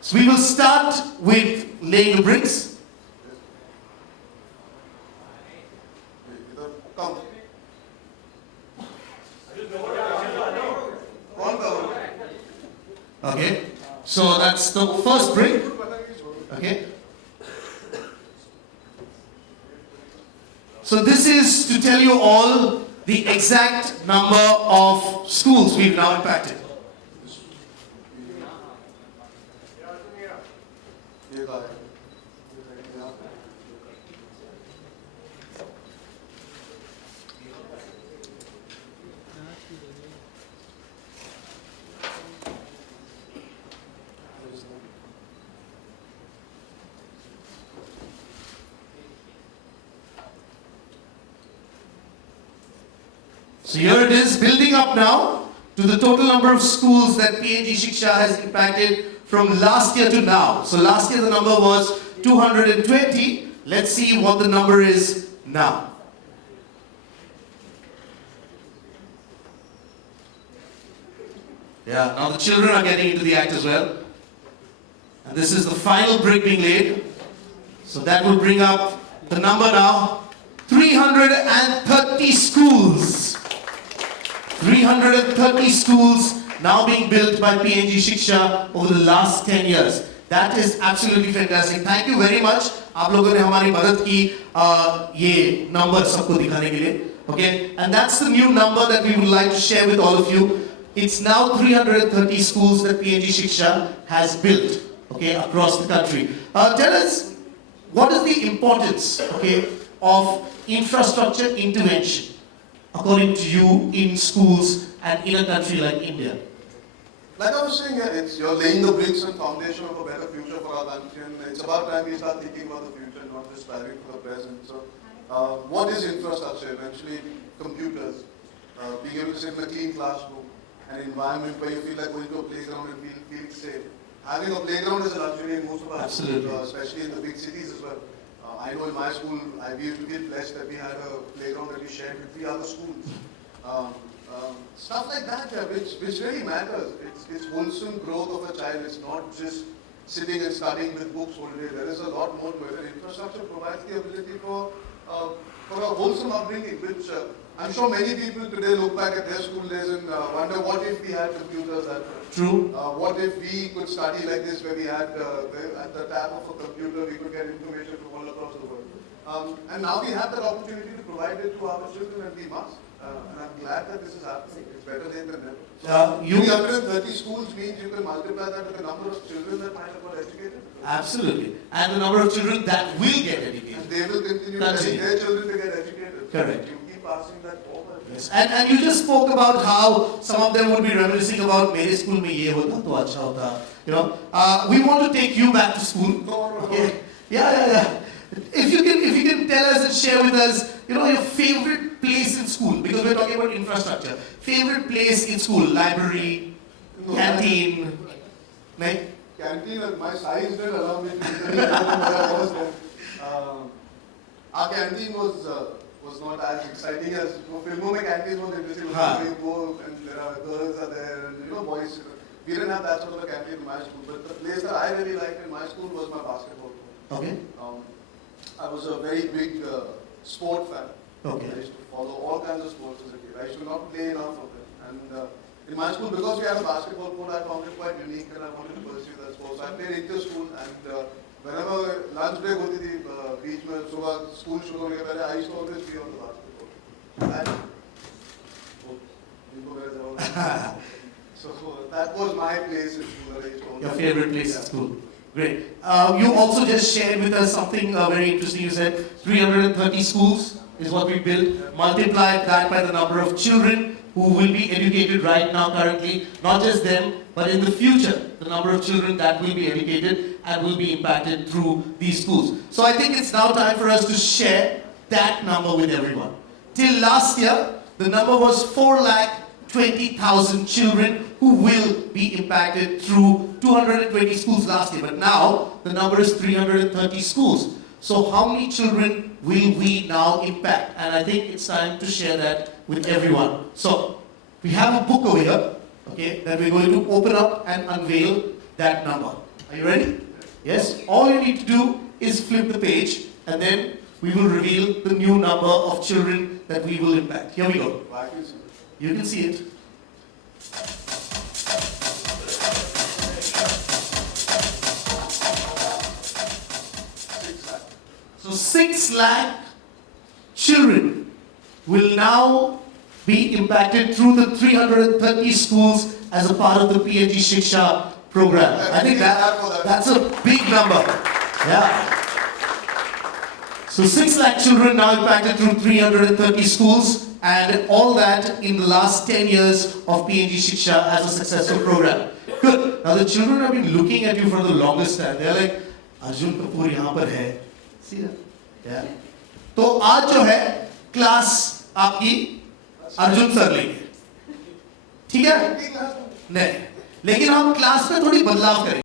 So we will start with laying the bricks. Okay, so that's the first brick. Okay. So this is to tell you all the exact number of schools we've now impacted. So here it is, building up now to the total number of schools that PNG Shiksha has impacted from last year to now. So last year the number was 220. Let's see what the number is now. Yeah, now the children are getting into the act as well. And this is the final brick being laid. So that will bring up the number now, 330 schools. 330 schools now being built by PNG Shiksha over the last 10 years. That is absolutely fantastic. Thank you very much. आप लोगों ने हमारी मदद की ये number सबको दिखाने के लिए. Okay, and that's the new number that we would like to share with all of you. It's now 330 schools that PNG Shiksha has built, okay, across the country. Tell us, what is the importance, okay, of infrastructure intervention, according to you, in schools and in a country like India? Like I was saying, you're laying the bricks and foundation of a better future for our country, and it's about time we start thinking about the future, not just striving for the present. So, what is infrastructure? Eventually, computers, being able to sit in a clean classroom, an environment where you feel like going to a playground and feel safe. Having a playground is a luxury in most of our schools, especially in the big cities as well. I know in my school, we used to feel blessed that we had a playground that we shared with 3 other schools. Stuff like that, yeah, which really matters. It's wholesome growth of a child. It's not just sitting and studying with books all day. There is a lot more to it. And infrastructure provides the ability for a wholesome upbringing, which I'm sure many people today look back at their school days and wonder what if we had computers that were. True. What if we could study like this, where we had at the tap of a computer, we could get information from all across the world. And now we have that opportunity to provide it to our children, and we must. And I'm glad that this is happening. It's better late than never. 330 schools means you can multiply that with the number of children that might have got educated. Absolutely. And the number of children that will get educated. And they will continue to get their children to get educated. Correct. You keep passing that forward. Yes. And you just spoke about how some of them would be reminiscing about mere school mein ye hota to acha hota. You know, we want to take you back to school. Okay. Yeah. If you can tell us and share with us, you know, your favorite place in school, because we're talking about infrastructure. Favorite place in school, library, canteen, right? Canteen, my size didn't allow me to eat where I was there. Our canteen was not as exciting as filmon mein canteen was interesting. Where you go and there are girls are there and you know boys. We didn't have that sort of a canteen in my school, but the place that I really liked in my school was my basketball court. Okay. I was a very big sport fan. Okay. I used to follow all kinds of sports as a kid. I used to not play enough of it. And in my school, because we had a basketball court, I found it quite unique and I wanted to pursue that sport. So I played inter-school and whenever lunch break hoti thi, beach mein, subah school shuru hone ke pehle, I used to always be on the basketball court. So that was my place in school that I used to always. Your favorite place in school. Great. You also just shared with us something very interesting. You said 330 schools is what we built. Multiply that by the number of children who will be educated right now currently. Not just them, but in the future, the number of children that will be educated and will be impacted through these schools. So I think it's now time for us to share that number with everyone. Till last year, the number was 4,20,000 children who will be impacted through 220 schools last year. But now, the number is 330 schools. So how many children will we now impact? And I think it's time to share that with everyone. So, we have a book over here, okay, that we're going to open up and unveil that number. Are you ready? Yes. All you need to do is flip the page, and then we will reveal the new number of children that we will impact. Here we go. You can see it. So 6 lakh children will now be impacted through the 330 schools as a part of the PNG Shiksha program. I think that's a big number. Yeah. So 6 lakh children now impacted through 330 schools, and all that in the last 10 years of PNG Shiksha as a successful program. Good. Now the children have been looking at you for the longest time. They're like, Arjun Kapoor यहाँ पर है. See that? Yeah. तो आज जो है class आपकी Arjun sir लेंगे. ठीक है? नहीं. लेकिन हम क्लास में थोड़ी बदलाव करेंगे.